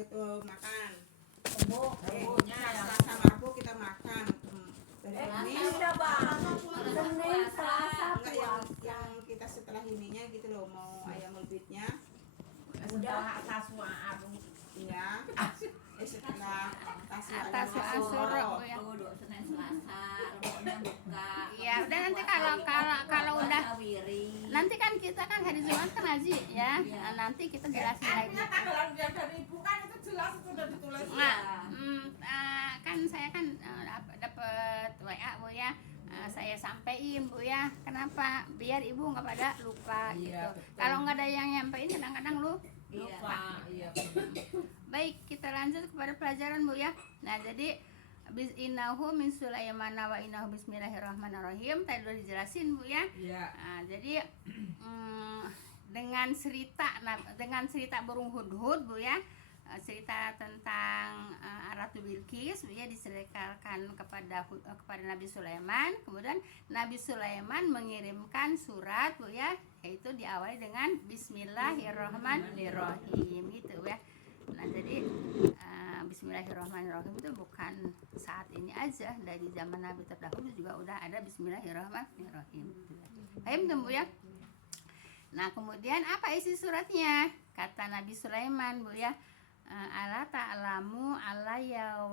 itu makan. Rebunya Selasa sama Rabu kita makan. Dan Kamis Senin, Selasa, enggak yang kita setelah ininya gitu loh, mau ayam lebitnya. setelah taswa Iya. Setelah Taswa Asyura ya. Senin Selasa, Rabunya buka. Ya udah nanti kalau udah nanti kan kita kan hari Jumat kan haji ya. Nah, nanti kita jelasin lagi. Tanggalan yang dari ibu kan itu jelas sudah ditulis. Nah, kan saya kan dapat WA Bu ya. Saya sampaikan Bu ya. Kenapa? Biar Ibu nggak pada lupa gitu. Kalau nggak ada yang nyampein kadang-kadang lupa. Iya. Baik, kita lanjut kepada pelajaran Bu ya. Nah, jadi innahu min Sulaiman wa innahu bismillahirrahmanirrahim. Tadi udah dijelasin Bu ya. Iya. Nah, jadi dengan cerita burung hudhud Bu ya. Cerita tentang Ratu Bilqis Bu ya diceritakan kepada Nabi Sulaiman. Kemudian Nabi Sulaiman mengirimkan surat Bu ya, yaitu diawali dengan Bismillahirrahmanirrahim gitu ya. Nah, jadi Bismillahirrahmanirrahim itu bukan saat ini aja, dari zaman Nabi terdahulu juga udah ada Bismillahirrahmanirrahim. Paham Bu ya? Nah, kemudian apa isi suratnya? Kata Nabi Sulaiman Bu ya, ala ta'lamu alayya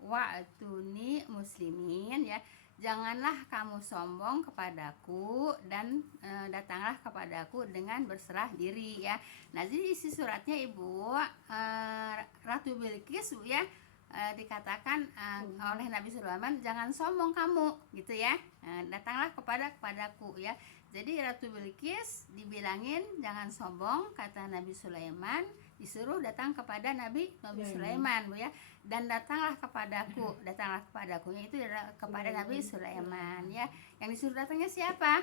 wa'tuni muslimin ya. Janganlah kamu sombong kepadaku dan datanglah kepadaku dengan berserah diri ya. Nah, jadi isi suratnya Ibu, Ratu Bilqis Bu ya, dikatakan oleh Nabi Sulaiman, jangan sombong kamu gitu ya. Datanglah kepadaku ya. Jadi Ratu Bilqis dibilangin jangan sombong, kata Nabi Sulaiman, disuruh datang kepada Nabi Sulaiman Bu ya, dan datanglah kepadaku itu kepada Nabi Sulaiman ya. Yang disuruh datangnya siapa?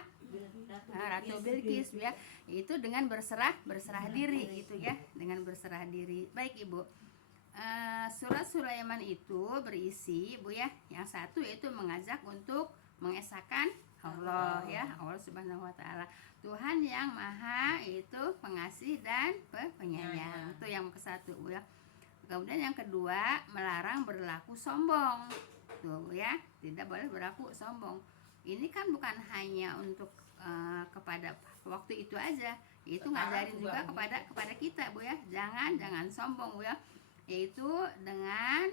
Ratu Bilqis Bu ya, itu dengan berserah diri gitu ya, dengan berserah diri. Baik Ibu, surat Sulaiman itu berisi Bu ya, yang satu yaitu mengajak untuk mengesahkan Allah ya, Allah Subhanahu wa taala, Tuhan yang Maha itu pengasih dan penyayang. Itu yang ke-1 Bu ya. Kemudian yang kedua, melarang berlaku sombong. Tuh ya, tidak boleh berlaku sombong. Ini kan bukan hanya untuk kepada waktu itu aja, itu ngajarin juga kepada kita Bu ya. Jangan sombong Bu ya. Yaitu dengan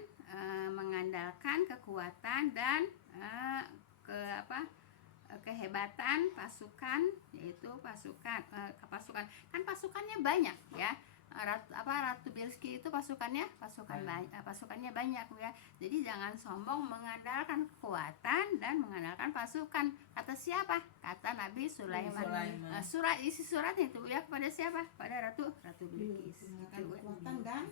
mengandalkan kekuatan dan kehebatan pasukan, yaitu pasukan kan pasukannya banyak ya. Ratu Bilqis itu pasukannya banyak ya. Jadi jangan sombong mengandalkan kekuatan dan mengandalkan pasukan. Kata siapa? Kata Nabi Sulaiman. Isi surat itu ya kepada siapa? Pada Ratu Bilqis. kekuatan dan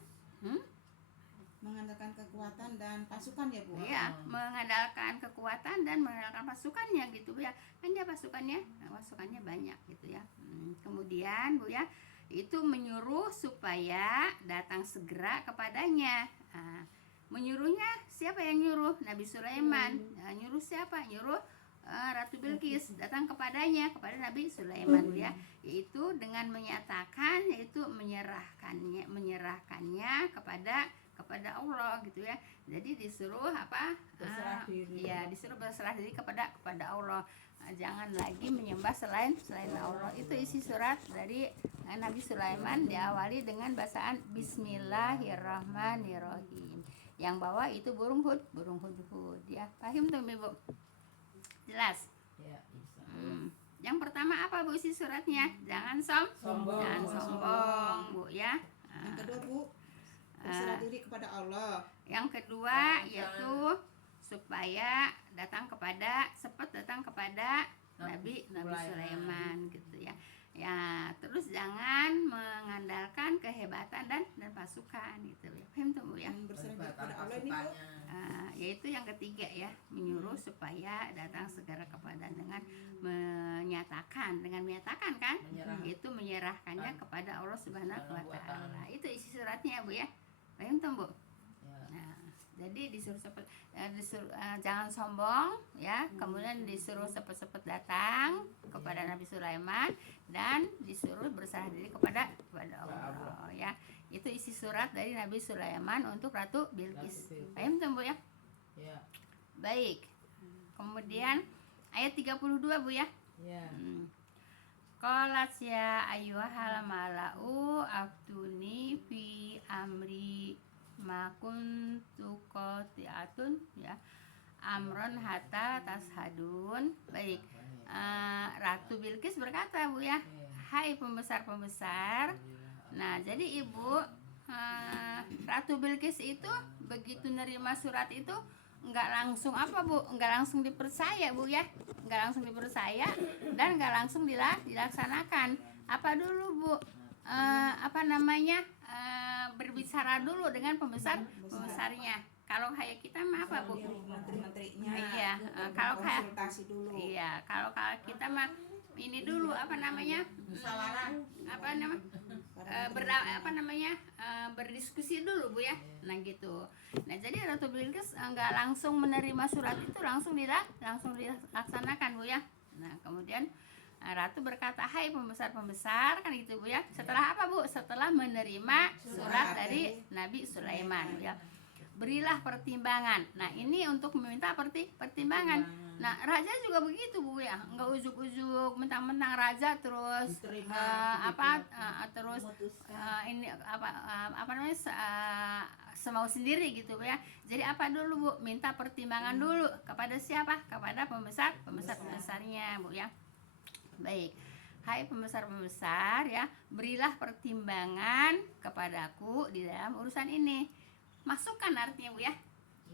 mengandalkan kekuatan dan pasukan ya Bu. Iya, mengandalkan kekuatan dan mengandalkan pasukannya gitu Bu ya. Kan dia pasukannya banyak gitu ya. Kemudian Bu ya, itu menyuruh supaya datang segera kepadanya. Menyuruhnya siapa yang nyuruh? Nabi Sulaiman. Nyuruh siapa? Nyuruh Ratu Bilqis datang kepada Nabi Sulaiman ya, yaitu dengan menyatakan, yaitu menyerahkannya kepada Allah gitu ya. Jadi disuruh Berserah diri. Ya, disuruh berserah diri kepada Allah. Jangan lagi menyembah selain Allah. Itu isi surat dari Nabi Sulaiman, diawali dengan bacaan Bismillahirrahmanirrahim. Yang bawah itu burung hudhud ya. Paham tuh Ibu? Jelas? Ya, bisa. Yang pertama apa Bu isi suratnya? Jangan sombong Bu ya. Yang kedua Bu, berserah diri kepada Allah. Yang kedua yaitu supaya datang kepada Nabi Sulaiman gitu ya. Ya, terus jangan mengandalkan kehebatan dan pasukan gitu ya. Paham tuh Bu ya? Berserah diri kepada Allah ini Bu. Yaitu yang ketiga ya, menyuruh supaya datang segera kepada dengan menyatakan kan, itu menyerahkannya kepada Allah Subhanahu wa taala. Itu isi suratnya Bu ya. Paham tuh Bu? Nah, jadi disuruh jangan sombong ya, kemudian disuruh cepet-cepet datang kepada Nabi Sulaiman dan disuruh berserah diri kepada Allah ya. Itu isi surat dari Nabi Sulaiman untuk Ratu Bilqis. Ratu Bilqis. Paham tuh Bu ya? Ya. Baik. Kemudian ayat 32 Bu ya. Ya. Qalat ya ayyuhal mala'u aftuni fi amri ma kuntu qati'atun ya. Amron hatta tashadun. Baik. Ratu Bilqis berkata Bu ya, hai pembesar-pembesar. Nah, jadi Ibu, Ratu Bilqis itu begitu nerima surat itu nggak langsung apa Bu, nggak langsung dipercaya Bu ya, nggak langsung dipercaya dan nggak langsung dilaksanakan. Apa dulu Bu? Berbicara dulu dengan pembesarnya. Kalau kayak kita mah apa Bu? Menteri-menterinya. Iya, kalau kayak konsultasi dulu. iya, kalau kita mah ini dulu Musyawarah. berdiskusi dulu Bu ya. Nah gitu. Nah jadi Ratu Bilqis nggak langsung menerima surat itu langsung dilaksanakan Bu ya. Nah kemudian Ratu berkata, hai pembesar-pembesar, kan gitu Bu ya. Setelah apa Bu? Setelah menerima surat dari Nabi Sulaiman Bu ya. Berilah pertimbangan. Nah ini untuk meminta pertimbangan. Nah raja juga begitu Bu ya, nggak ujuk-ujuk mentang-mentang raja terus semau sendiri gitu Bu ya. Jadi apa dulu Bu? Minta pertimbangan dulu kepada siapa? Kepada pembesarnya Bu ya. Baik. Hai pembesar-pembesar ya, berilah pertimbangan kepadaku di dalam urusan ini. Masukan artinya Bu ya.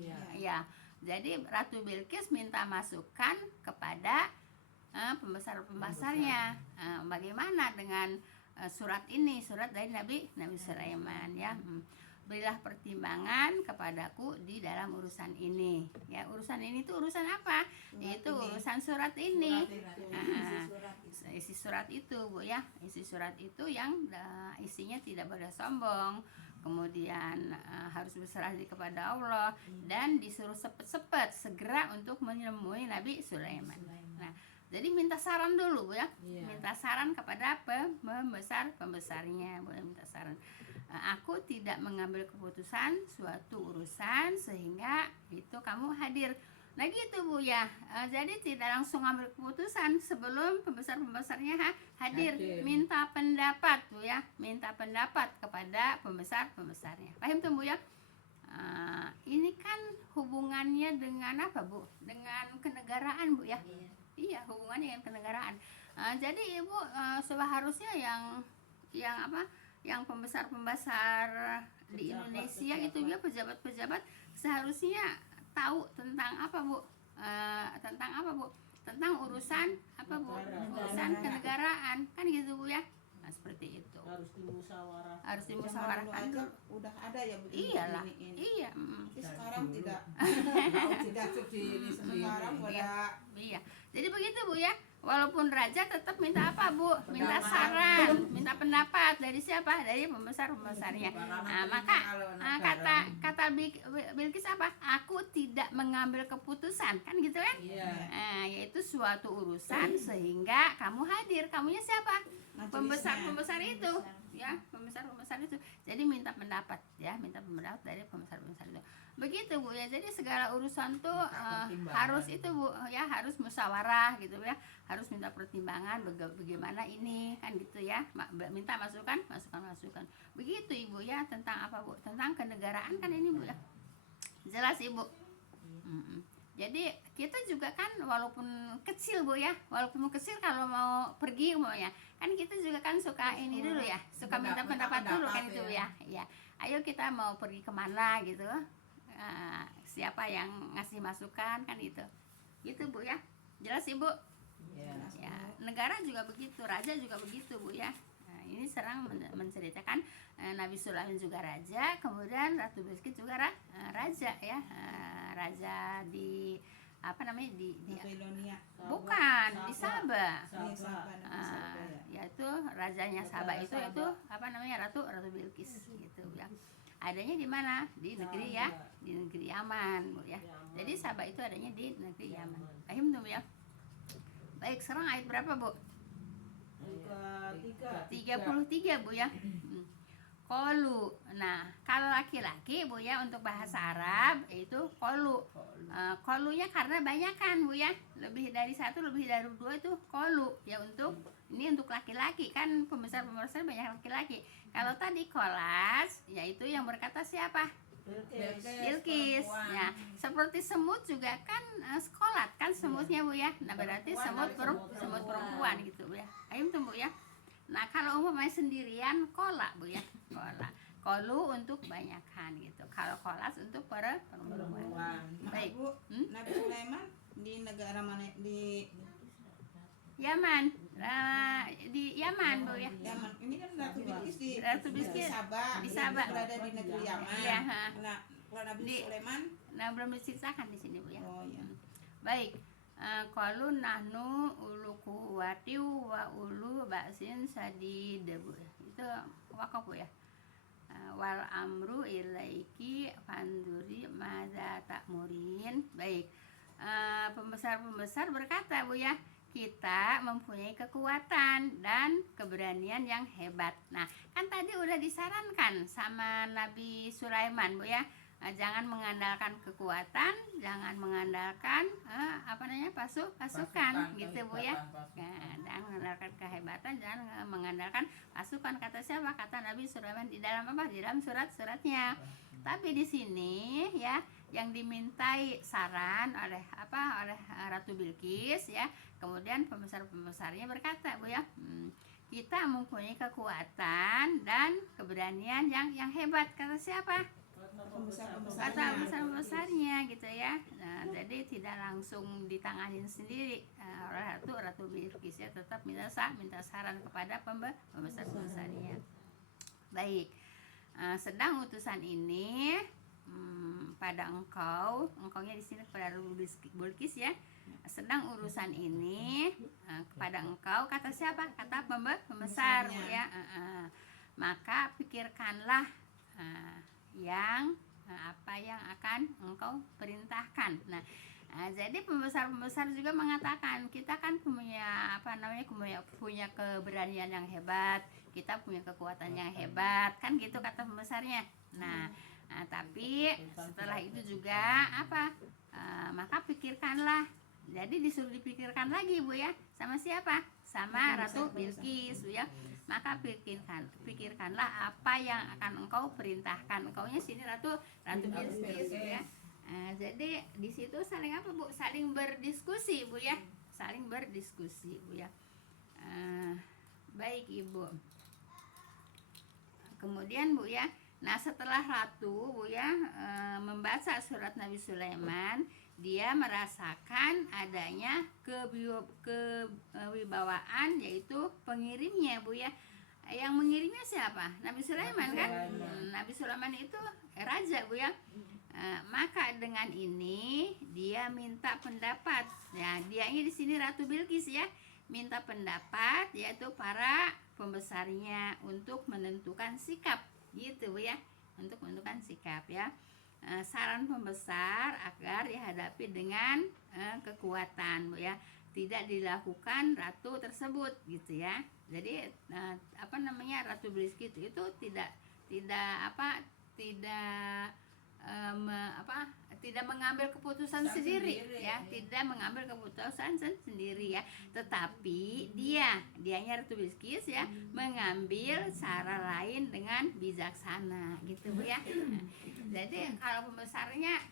Iya. Ya. Jadi Ratu Bilqis minta masukan kepada pembesar-pembesarnya. Bagaimana dengan surat ini, surat dari Nabi Sulaiman ya. Berilah pertimbangan kepadaku di dalam urusan ini. Ya, urusan ini tuh urusan apa? Itu urusan surat ini. Isi surat itu Bu ya. Isi surat itu yang isinya tidak boleh sombong. Kemudian harus berserah diri kepada Allah dan disuruh sepet-sepet segera untuk menemui Nabi Sulaiman. Nah, jadi minta saran dulu Bu ya. Minta saran kepada pembesarnya, boleh minta saran. Aku tidak mengambil keputusan suatu urusan sehingga itu kamu hadir. Nah gitu Bu ya. Jadi tidak langsung ambil keputusan sebelum pembesar-pembesarnya hadir. Minta pendapat Bu ya. Minta pendapat kepada pembesarnya. Paham tuh Bu ya? Ini kan hubungannya dengan apa Bu? Dengan kenegaraan Bu ya. Iya, hubungannya dengan kenegaraan. Jadi Ibu seharusnya yang pembesar-pembesar di Indonesia itu ya, pejabat-pejabat seharusnya tahu tentang apa Bu? Tentang urusan apa Bu? Urusan kenegaraan, kan gitu Bu ya. Nah, seperti itu. Harus dimusyawarahkan dulu. Udah ada ya Bu. Iyalah. Ini. Iya, Tapi sekarang tidak. Tidak sendiri sendiri. Sekarang udah. Iya. Jadi begitu Bu ya. Walaupun raja tetap minta apa Bu? Minta saran, minta pendapat dari siapa? Dari pembesarnya. Nah, maka kata Bilqis apa? Aku tidak mengambil keputusan, kan gitu kan? Iya. Yaitu suatu urusan sehingga kamu hadir. Kamunya siapa? Pembesar itu, ya, pembesar itu. Jadi minta pendapat, ya, minta pendapat dari pembesar itu. Begitu Bu ya. Jadi segala urusan tuh harus itu Bu ya, harus musyawarah gitu ya. Harus minta pertimbangan bagaimana ini kan gitu ya. Minta masukan. Begitu Ibu ya, tentang apa Bu? Tentang kenegaraan kan ini Bu ya. Jelas Ibu. Jadi kita juga kan walaupun kecil Bu ya, kalau mau pergi umpamanya, kan kita juga kan suka ini dulu ya, suka minta pendapat dulu kan itu ya. Ya, ayo kita mau pergi kemana gitu, siapa yang ngasih masukan kan gitu Bu ya. Jelas Ibu. Ya, negara juga begitu, raja juga begitu Bu ya. Ini serang menceritakan Nabi Sulaiman juga raja, kemudian Ratu Bilqis juga raja ya, raja di apa namanya di Babilonia. bukan di Sabah. Sabah. Yaitu rajanya Sabah itu apa namanya Ratu Bilqis gitu ya. Adanya di mana? Di negeri ya, di negeri Yaman Bu ya. Jadi Sabah itu adanya di negeri Yaman. Paham tuh ya? Baik, sekarang ayat berapa Bu? 33 Bu ya. Kolu. Nah, kalau laki-laki Bu ya untuk bahasa Arab itu kolu. Kolunya karena banyakan Bu ya, lebih dari satu, lebih dari dua itu kolu ya. Untuk ini untuk laki-laki kan, pembesar banyak laki-laki. Kalau tadi kolas yaitu yang berkata siapa? Bilqis. Ya, seperti semut juga kan sekolat kan semutnya Bu ya. Nah, berarti semut perempuan gitu Bu ya. Ayo Bu ya. Nah, kalau umpamanya sendirian kola Bu ya. Kola. Kolu untuk banyakan gitu. Kalau kolas untuk perempuan. Maaf Baik. Bu, Nabi Sulaiman di negara mana? Di Yaman. Di Yaman Bu ya. Yaman. Ini kan Ratu Bilqis di Ratu Bilqis Sabah. di Dia Sabah. berada di negeri Yaman. Iya, ha. Nah, kalau Nabi Di- Sulaiman, Nah, belum diceritakan di sini Bu ya. oh ya. Baik. Qalu nahnu ulu quwwati wa ulu ba'sin sadid Bu. Itu wakaf Bu ya. Wal amru ilaiki fanduri madza ta'murin. Baik. Pembesar-pembesar berkata Bu ya, kita mempunyai kekuatan dan keberanian yang hebat. Nah, kan tadi udah disarankan sama Nabi Sulaiman Bu ya, jangan mengandalkan kekuatan, jangan mengandalkan pasukan gitu Bu ya. Jangan mengandalkan kehebatan, jangan mengandalkan pasukan, kata siapa? Kata Nabi Sulaiman di dalam apa? Di dalam surat-suratnya. Tapi di sini ya, yang dimintai saran oleh Ratu Bilqis ya. Kemudian pembesar-pembesarnya berkata Bu ya, kita mempunyai kekuatan dan keberanian yang hebat, kata siapa? Kata besar-besarnya gitu ya. Nah, jadi tidak langsung ditanganin sendiri oleh Ratu Bilqis ya, tetap minta saran kepada pembesar-pembesarnya. Baik. Sedang utusan ini pada engkaunya di sini kepada Ratu Bilqis ya. Sedang urusan ini kepada engkau, kata siapa? Kata pembesar ya. Maka pikirkanlah apa yang akan engkau perintahkan. Nah, jadi pembesar-pembesar juga mengatakan kita kan punya punya keberanian yang hebat, kita punya kekuatan yang hebat, kan gitu kata pembesarnya. Nah, tapi setelah itu juga maka pikirkanlah. Jadi disuruh dipikirkan lagi Bu ya, sama siapa? Sama Ratu Bilqis Bu ya. Maka pikirkanlah apa yang akan engkau perintahkan. Engkaunya sini Ratu Bilqis Bu ya. Jadi di situ saling apa Bu? Saling berdiskusi Bu ya. Saling berdiskusi Bu ya. Baik Ibu. Kemudian Bu ya, nah setelah Ratu Bu ya membaca surat Nabi Sulaiman, dia merasakan adanya kewibawaan, yaitu pengirimnya Bu ya. Yang mengirimnya siapa? Nabi Sulaiman kan? Nabi Sulaiman itu raja Bu ya. Maka dengan ini dia minta pendapat. Ya, dianya di sini Ratu Bilqis ya, minta pendapat yaitu para pembesarnya untuk menentukan sikap gitu Bu ya. Untuk menentukan sikap ya. Saran pembesar agar dihadapi dengan kekuatan Bu ya, tidak dilakukan ratu tersebut gitu ya. Jadi Ratu Bilqis itu tidak mengambil keputusan sendiri ya, tidak mengambil keputusan sendiri ya, tetapi dianya Ratu Bilqis ya mengambil cara lain dengan bijaksana gitu Bu ya. Jadi kalau pembesarnya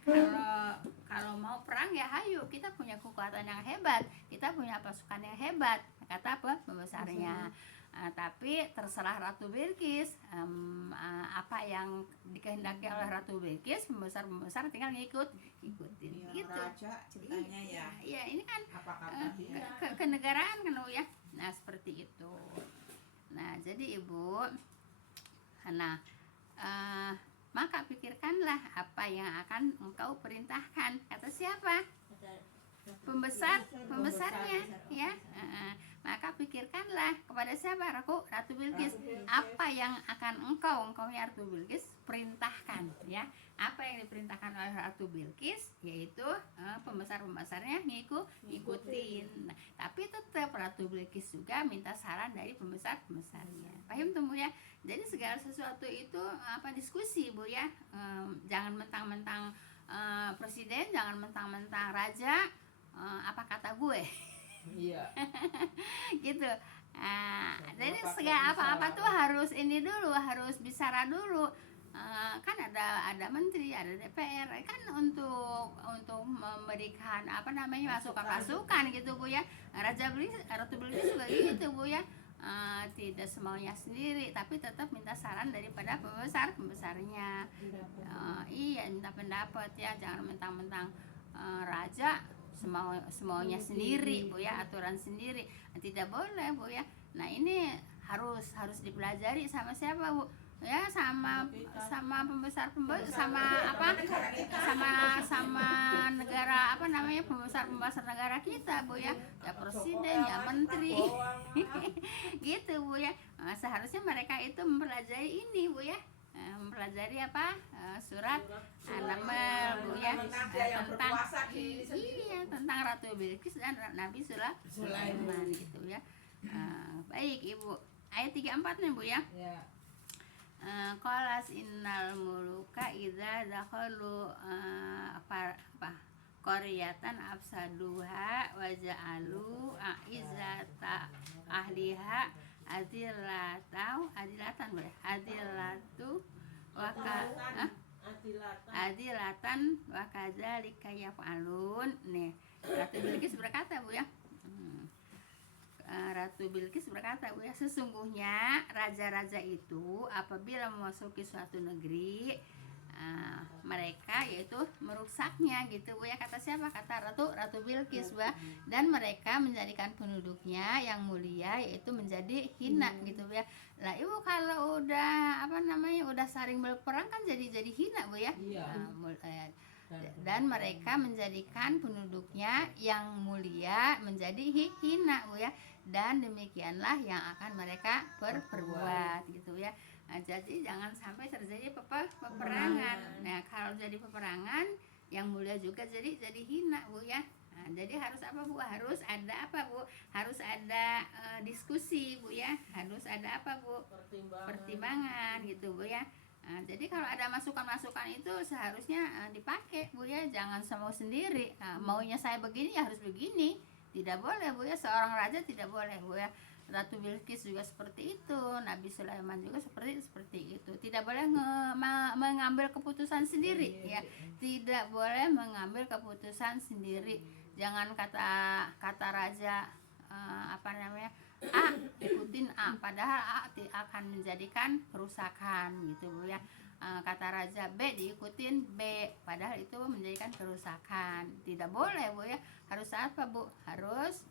kalau mau perang ya hayu, kita punya kekuatan yang hebat, kita punya pasukan yang hebat, kata pembesarnya. Tapi terserah Ratu Bilqis, apa yang dikehendaki oleh Ratu Bilqis, pembesar tinggal ikutin gitu. Raja ceritanya ya. Iya, ini kan Apa kata dia? kenegaraan kan Bu ya. Nah, seperti itu. Nah, jadi Ibu, maka pikirkanlah apa yang akan engkau perintahkan, kata siapa? Pembesarnya ya. Maka pikirkanlah kepada siapa? Ratu Bilqis, apa yang akan engkaunya Ratu Bilqis perintahkan ya, apa yang diperintahkan oleh Ratu Bilqis, yaitu pembesar-pembesarnya ngikutin. Nah, tapi tetap Ratu Bilqis juga minta saran dari pembesar-pembesarnya. Paham tuh Bu ya? Jadi segala sesuatu itu diskusi Bu ya. Jangan mentang-mentang presiden, jangan mentang-mentang raja, apa kata gue. Iya. Gitu. Jadi segala apa-apa tuh harus ini dulu, harus bicara dulu. Kan ada menteri, ada DPR, kan untuk memberikan masukan gitu Bu ya. Ratu Bilqis juga gitu Bu ya. Tidak semaunya sendiri, tapi tetap minta saran daripada pembesarnya. Iya, minta pendapat ya, jangan mentang-mentang raja semaunya sendiri Bu ya, aturan sendiri. Tidak boleh Bu ya. Nah, ini harus dipelajari sama siapa Bu? Ya, sama pembesar sama negara pembesar negara kita Bu ya. Ya presiden, ya menteri. Gitu Bu ya. Seharusnya mereka itu mempelajari ini Bu ya. Mempelajari surat An-Naml Bu ya, tentang Ratu Bilqis dan Nabi Sulaiman gitu ya. Baik Ibu, ayat 34 nih Bu ya. Qalas innal muluka idza dakhalu qaryatan afsaduha wa ja'alu izzata ahliha adilatan wa kadzalika yaf'alun. Nih, Ratu Bilqis berkata Bu ya. Ratu Bilqis berkata Bu ya, sesungguhnya raja-raja itu apabila memasuki suatu negeri, mereka yaitu merusaknya gitu Bu ya. Kata siapa? Kata Ratu Bilqis Bu ya. Dan mereka menjadikan penduduknya yang mulia yaitu menjadi hina gitu Bu ya. Lah Ibu kalau udah udah saling berperang kan jadi hina Bu ya. Dan mereka menjadikan penduduknya yang mulia menjadi hina Bu ya. Dan demikianlah yang akan mereka perbuat gitu ya. Jadi jangan sampai terjadi peperangan. Nah, kalau jadi peperangan, yang mulia juga jadi hina Bu ya. Nah, jadi harus apa Bu? Harus ada Bu? Harus ada diskusi Bu ya. Harus ada Bu? Pertimbangan gitu Bu ya. Nah, jadi kalau ada masukan-masukan itu seharusnya dipakai Bu ya. Jangan semau sendiri. Maunya saya begini ya harus begini. Tidak boleh Bu ya, seorang raja tidak boleh Bu ya. Ratu Bilqis juga seperti itu, Nabi Sulaiman juga seperti itu. Tidak boleh mengambil keputusan sendiri ya. Tidak boleh mengambil keputusan sendiri. Jangan kata raja ikutin A, padahal A akan menjadikan kerusakan gitu Bu ya. Kata raja B diikutin B, padahal itu menjadikan kerusakan. Tidak boleh Bu ya. Harus apa Bu? Harus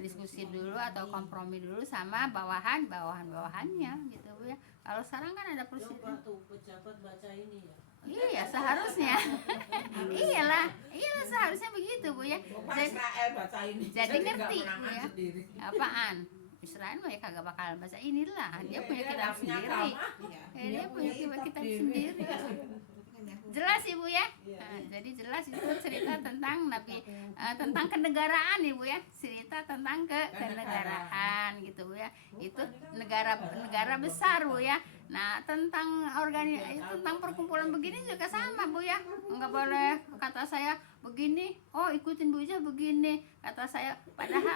diskusi dulu atau kompromi dulu sama bawahannya gitu Bu ya. Kalau sekarang kan ada presiden. Pejabat baca ini ya. Iya, seharusnya. iyalah seharusnya begitu Bu ya. Jadi ngerti Bu ya. Apaan? Israel mah ya kagak bakal baca inilah, dia punya kitab sendiri. Dia punya kitab sendiri. Jelas Ibu ya. Jadi jelas itu cerita tentang Nabi, tentang kenegaraan Ibu ya. Cerita tentang kenegaraan gitu Bu ya. Itu negara besar Bu ya. Nah, tentang tentang perkumpulan begini juga sama Bu ya. Enggak boleh kata saya begini, oh ikutin Bu aja begini. Kata saya padahal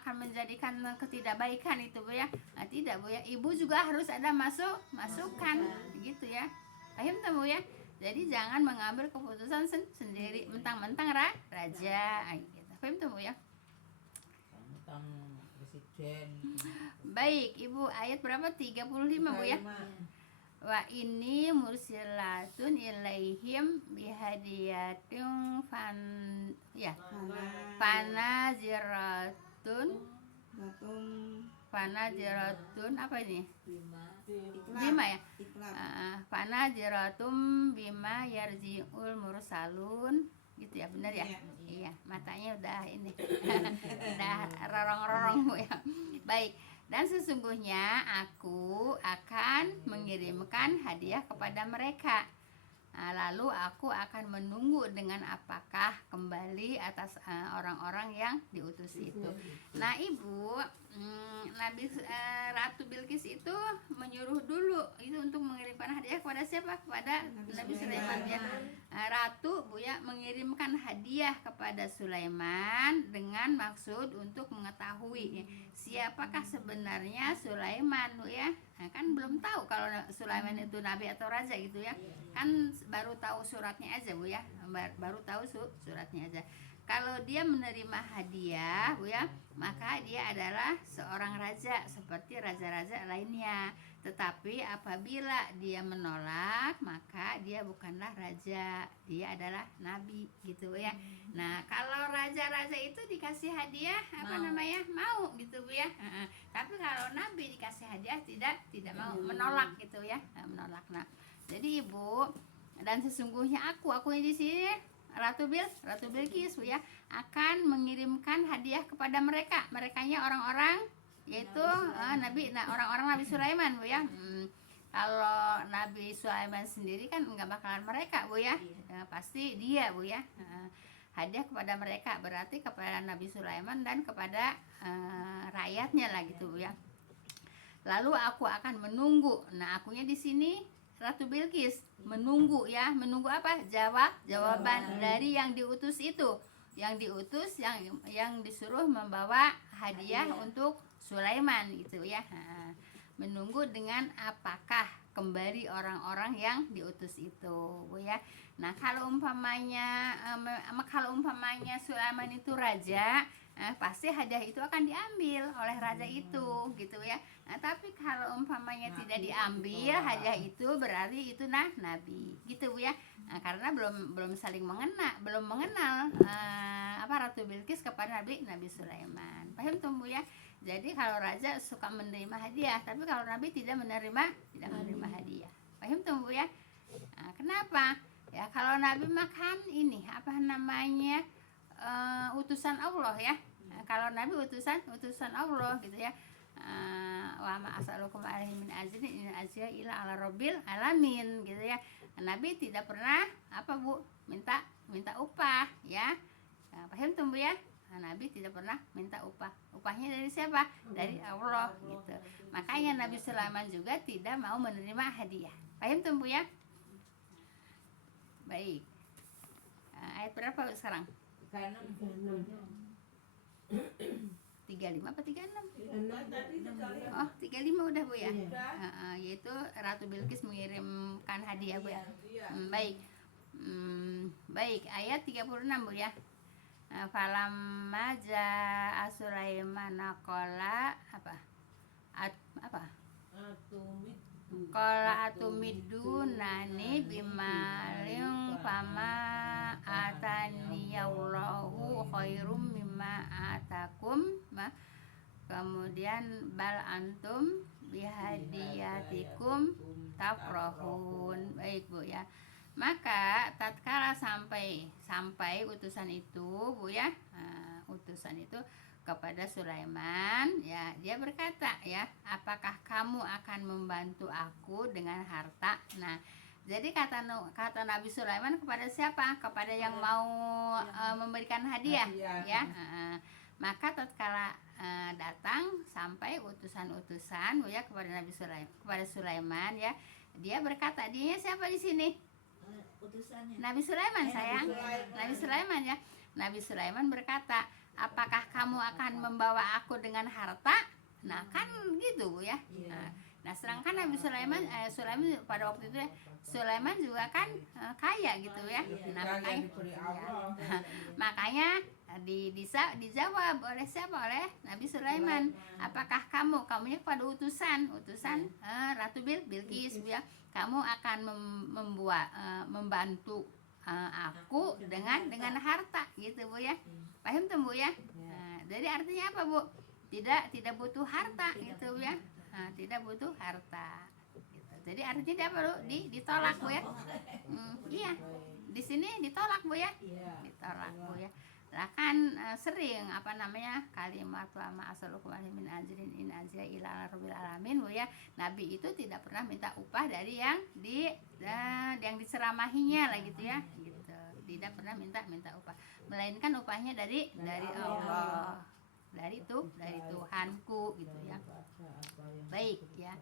akan menjadikan ketidakbaikan itu Bu ya. Nah, tidak Bu ya. Ibu juga harus ada masukan gitu ya. Paham tak Bu ya? Jadi jangan mengambil keputusan sendiri mentang-mentang raja gitu. Paham tak Bu ya? Tentang presiden. Baik, Ibu, ayat berapa? 35 Bu ya. Wa ini mursilatun ilaihim bihadiyatin panaziratun apa ini? Bima ya? Panaziratun bima yarji'ul mursalun gitu ya, benar ya? Iya, matanya udah ini. Udah rorong-rorong Bu ya. Baik. Dan sesungguhnya aku akan mengirimkan hadiah kepada mereka. Lalu aku akan menunggu dengan apakah kembali atas orang-orang yang diutus itu. Nah ibu, Ratu Bilqis itu menyuruh dulu itu untuk mengirimkan hadiah kepada siapa? Kepada Nabi Sulaiman ya. Ratu bu ya mengirimkan hadiah kepada Sulaiman dengan maksud untuk mengetahui siapakah sebenarnya Sulaiman bu ya. Nah, kan belum tahu kalau Sulaiman itu nabi atau raja gitu ya. Kan baru tahu suratnya aja bu ya. Baru tahu suratnya aja. Kalau dia menerima hadiah bu ya, maka dia adalah seorang raja seperti raja-raja lainnya. Tetapi apabila dia menolak, maka dia bukanlah raja, dia adalah nabi gitu ya. Nah kalau raja-raja itu dikasih hadiah mau gitu bu ya. Tapi kalau nabi dikasih hadiah tidak mau, menolak gitu ya, menolak. Nah jadi ibu, dan sesungguhnya aku di sini Ratu Bilqis bu ya akan mengirimkan hadiah kepada merekanya orang-orang yaitu orang-orang Nabi Sulaiman bu ya. Kalau Nabi Sulaiman sendiri kan nggak bakalan mereka bu ya, pasti dia bu ya. Hadiah kepada mereka berarti kepada Nabi Sulaiman dan kepada rakyatnya lah gitu bu ya. Lalu aku akan menunggu. Nah akunya di sini Ratu Bilqis menunggu ya, menunggu apa? Jawaban dari yang diutus itu, yang disuruh membawa hadiah untuk Sulaiman gitu ya. Menunggu dengan apakah kembali orang-orang yang diutus itu bu ya. Nah kalau umpamanya Sulaiman itu raja, pasti hadiah itu akan diambil oleh raja itu gitu ya. Nah, tapi kalau umpamanya tidak diambil hadiah itu berarti itu nabi gitu bu ya. Nah, karena belum saling belum mengenal Ratu Bilqis kepada Nabi Sulaiman. Paham tuh bu ya. Jadi kalau raja suka menerima hadiah, tapi kalau nabi tidak menerima hadiah. Paham tuh bu ya. Nah, kenapa? Ya kalau nabi makan ini utusan Allah ya. Nah, kalau nabi utusan Allah gitu ya. Wa ma as'alukum alaihi min ajrin in ajriya illa ala rabbil alamin gitu ya. Nabi tidak pernah minta upah ya. Nah, paham tuh bu ya. Nah, Nabi tidak pernah minta upah. Upahnya dari siapa? Dari Allah gitu. Makanya Nabi Sulaiman juga tidak mau menerima hadiah. Paham tuh bu ya. Baik. Ayat berapa sekarang? 35 apa 36? Oh 35 udah bu ya. Yaitu Ratu Bilqis mengirimkan hadiah bu ya. Baik. Baik ayat 36 bu ya. Falamma jaa Sulaiman qala qala atumidunani bimalin fama ataniyallahu khairum mimma atakum. Kemudian bal antum bihadiyatikum tafrahun. Baik bu ya. Maka tatkala sampai utusan itu bu ya, utusan itu kepada Sulaiman ya, dia berkata ya, apakah kamu akan membantu aku dengan harta? Nah jadi kata Nabi Sulaiman kepada siapa? Kepada yang mau memberikan hadiah ya. Maka tatkala datang sampai utusan-utusan bu ya kepada Sulaiman ya, dia berkata, dia siapa di sini? Utusannya. Nabi Sulaiman sayang. Nabi Sulaiman ya. Nabi Sulaiman berkata, apakah kamu akan membawa aku dengan harta? Nah kan gitu ya. Nah sedangkan Nabi Sulaiman pada waktu itu Sulaiman juga kan kaya gitu ya. Nah makanya dijawab oleh siapa? Oleh Nabi Sulaiman. Apakah kamunya pada utusan Ratu Bilqis ya, kamu akan membantu aku dengan harta gitu bu ya. Paham tuh bu ya. Jadi artinya apa bu? Tidak butuh harta gitu bu ya. Tidak butuh harta gitu. Jadi artinya dia apa bu? Ditolak bu ya. Iya di sini ditolak bu ya. Ditolak bu ya. Lah kan sering kalimat wa ma as'alukum alaihi min ajrin in ajriya illa ala rabbil alamin bu ya. Nabi itu tidak pernah minta upah dari yang diceramahinya lah gitu ya, gitu. Tidak pernah minta upah, melainkan upahnya dari Allah, dari Tuhanku gitu ya. Baik ya.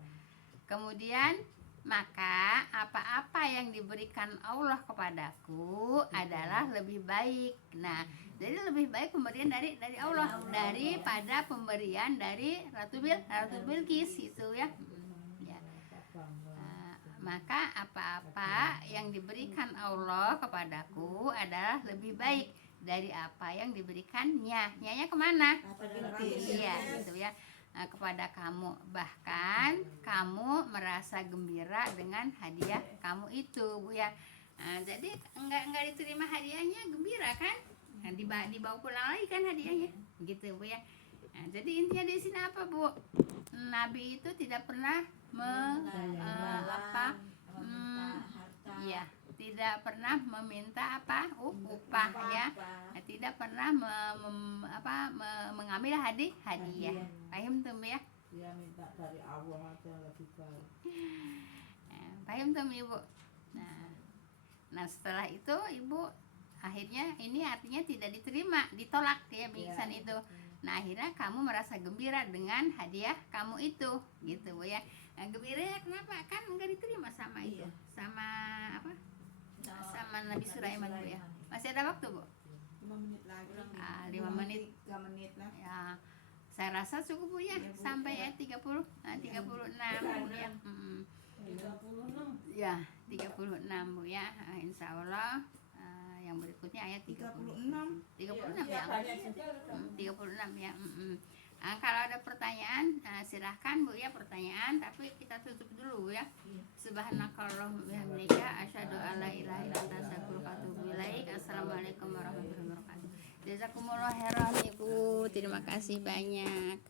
Kemudian maka apa-apa yang diberikan Allah kepadaku adalah lebih baik. Nah, jadi lebih baik pemberian dari Allah daripada pemberian dari Ratu Bilqis itu ya. Ya. Maka apa-apa yang diberikan Allah kepadaku adalah lebih baik dari apa yang diberikannya. Nyanya kemana? Iya, gitu ya. Kepada kamu, bahkan kamu merasa gembira dengan hadiah kamu itu, Bu ya. Jadi enggak diterima hadiahnya gembira kan? Dibawa pulang lagi kan hadiahnya, gitu Bu ya. Jadi intinya di sini apa, Bu? Nabi itu tidak pernah tidak pernah meminta upah ya, tidak pernah mengambil hadiah. Paham tuh ya? Dia minta dari Allah aja lebih baik. Paham tuh Ibu? Nah setelah itu Ibu akhirnya ini artinya tidak diterima, ditolak ya bingkisan itu. Nah akhirnya kamu merasa gembira dengan hadiah kamu itu, gitu Bu ya. Nah, gembira kenapa? Kan enggak diterima sama itu, sama apa? Sama Nabi Sulaiman Bu ya. Masih ada waktu Bu? 5 menit lagi. 5 menit. 3 menit lah. Ya, saya rasa cukup Bu ya, sampai ayat 36 Bu ya. 36. Ya, 36 Bu ya. Insya Allah yang berikutnya ayat 36. 36 ya. Banyak juga. 36 ya. Kalau ada pertanyaan silahkan Bu ya, pertanyaan, tapi kita tutup dulu ya. Subhanakallahumma wa bihamdika asyhadu an la ilaha illa anta astaghfiruka wa atubu ilaik. Assalamualaikum warahmatullahi wabarakatuh. Jazakumullah khairan Ibu. Terima kasih banyak.